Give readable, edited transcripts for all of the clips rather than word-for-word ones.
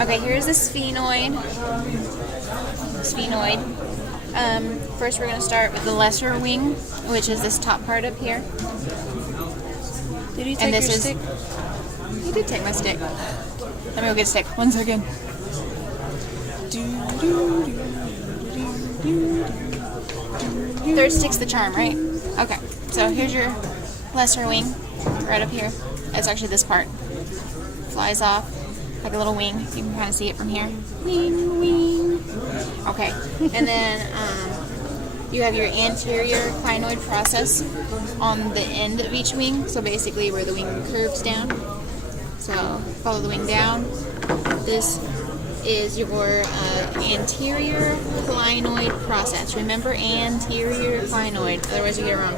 Okay, here's the sphenoid. First we're going to start with the lesser wing, which is this top part up here. Did you take your stick? He did take my stick. Let me go get a stick. 1 second. Third stick's the charm, right? Okay, so here's your lesser wing, right up here. It's actually this part. Flies off like a little wing. You can kind of see it from here. Wing, wing. Okay, and then you have your anterior clinoid process on the end of each wing. So basically where the wing curves down. So follow the wing down. This is your anterior clinoid process. Remember, anterior clinoid, otherwise you get it wrong.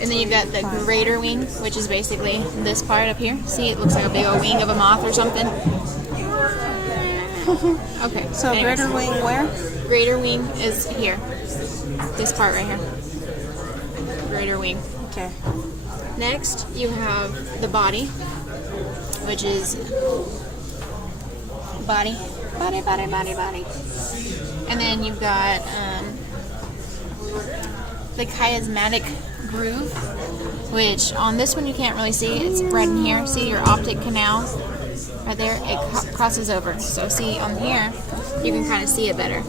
And then you've got the greater wing, which is basically this part up here. See, it looks like a big old wing of a moth or something. Okay. So anyways, greater wing where? Greater wing is here. This part right here. Greater wing. Okay. Next, you have the body, which is body. And then you've got the chiasmatic groove, which on this one you can't really see. It's right in here. See your optic canal right there? It crosses over. So see on here, you can kind of see it better.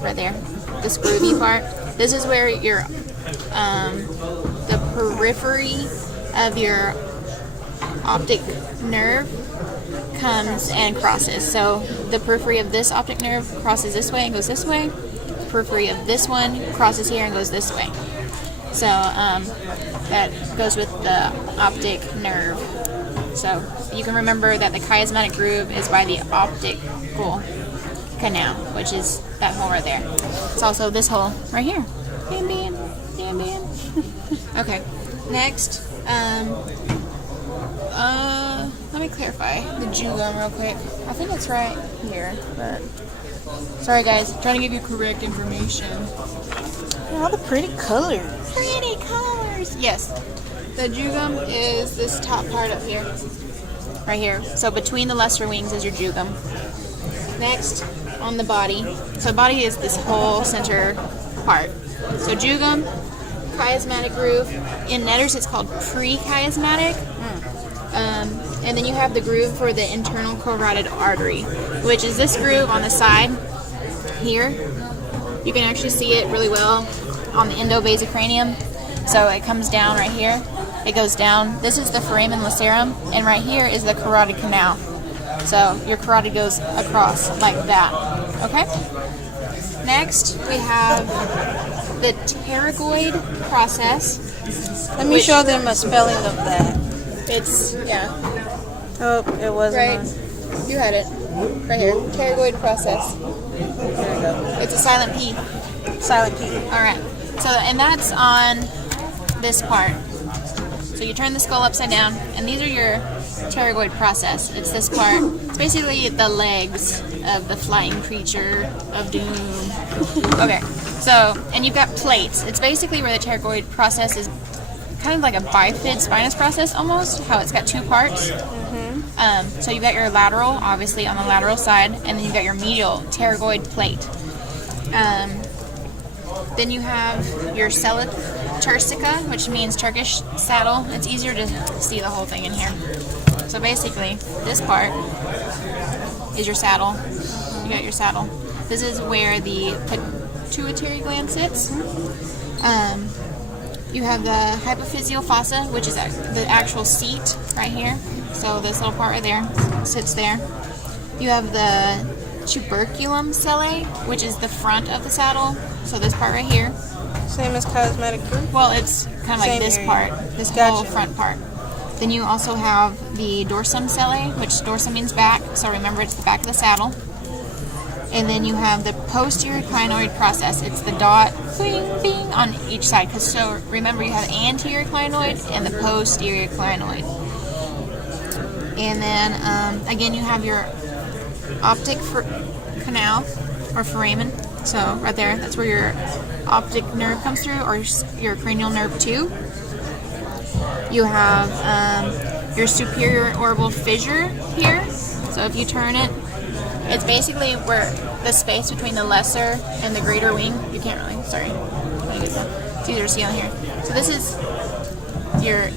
Right there. This groovy part. This is where your the periphery of your optic nerve comes and crosses. So the periphery of this optic nerve crosses this way and goes this way. The periphery of this one crosses here and goes this way. So that goes with the optic nerve. So you can remember that the chiasmatic groove is by the optical canal, which is that hole right there. It's also this hole right here. Bam, bam, bam, bam. Okay, next, let me clarify the jugum real quick. I think it's right here, but sorry guys, trying to give you correct information. All the pretty colors. Pretty colors. Yes, the jugum is this top part up here, right here. So between the lesser wings is your jugum. Next, on the body. So body is this whole center part. So jugum, chiasmatic groove. In netters, it's called pre-chiasmatic. And then you have the groove for the internal carotid artery, which is this groove on the side here. You can actually see it really well on the endobasicranium. So it comes down right here. It goes down. This is the foramen rotundum, and right here is the carotid canal. So your carotid goes across like that. Okay? Next, we have the pterygoid process. Let me show them a spelling of that. It's, yeah. Oh, it wasn't. Right. You had it. Right here. Pterygoid process. There you go. It's a silent P. Silent P. Alright. So, and that's on this part. So you turn the skull upside down, and these are your pterygoid process. It's this part. It's basically the legs of the flying creature of doom. Okay. So, and you've got plates. It's basically where the pterygoid process is kind of like a bifid spinous process almost, how it's got two parts. So you've got your lateral, obviously on the lateral side, and then you've got your medial pterygoid plate. Then you have your sella turcica, which means Turkish saddle. It's easier to see the whole thing in here. So basically, this part is your saddle. You got your saddle. This is where the pituitary gland sits. You have the hypophyseal fossa, which is the actual seat right here. So this little part right there sits there. You have the tuberculum sellae, which is the front of the saddle. So this part right here. Same as chiasmatic groove? Well, it's kind of like this part, this whole front part. Then you also have the dorsum sellae, which dorsum means back. So remember, it's the back of the saddle. And then you have the posterior clinoid process. It's the dot, bing, bing, on each side. So remember, you have the anterior clinoid and the posterior clinoid. And then, again, you have your optic canal, or foramen. So right there, that's where your optic nerve comes through, or your cranial nerve 2. You have your superior orbital fissure here. So if you turn it, It's basically where the space between the lesser and the greater wing. You can't really. Sorry. It's easier to see on here. So this is your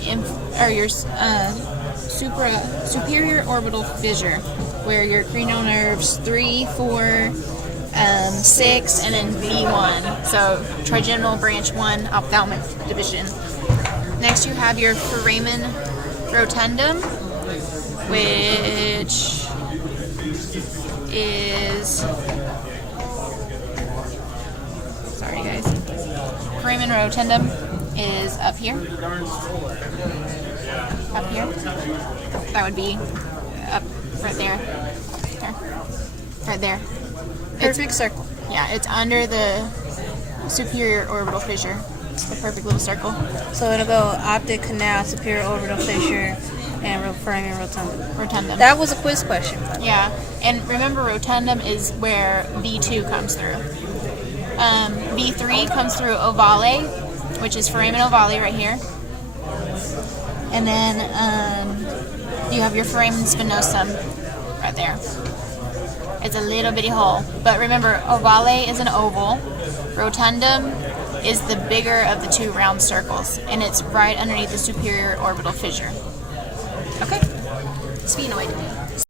superior orbital fissure, where your cranial nerves 3, 4, 6, and then B1. So trigeminal branch 1, ophthalmic division. Next, you have your foramen rotundum, which is, sorry guys, foramen rotundum is up here. Up here. That would be up right there. There. Right there. Perfect circle. Yeah, it's under the superior orbital fissure. It's the perfect little circle. So it'll go optic canal, superior orbital fissure, and foramen rotundum. Rotundum. That was a quiz question. Yeah, and remember rotundum is where B2 comes through. B3 comes through ovale, which is foramen ovale right here. And then you have your foramen spinosum right there. It's a little bitty hole. But remember, ovale is an oval. Rotundum is the bigger of the two round circles. And it's right underneath the superior orbital fissure. Okay? Sphenoid.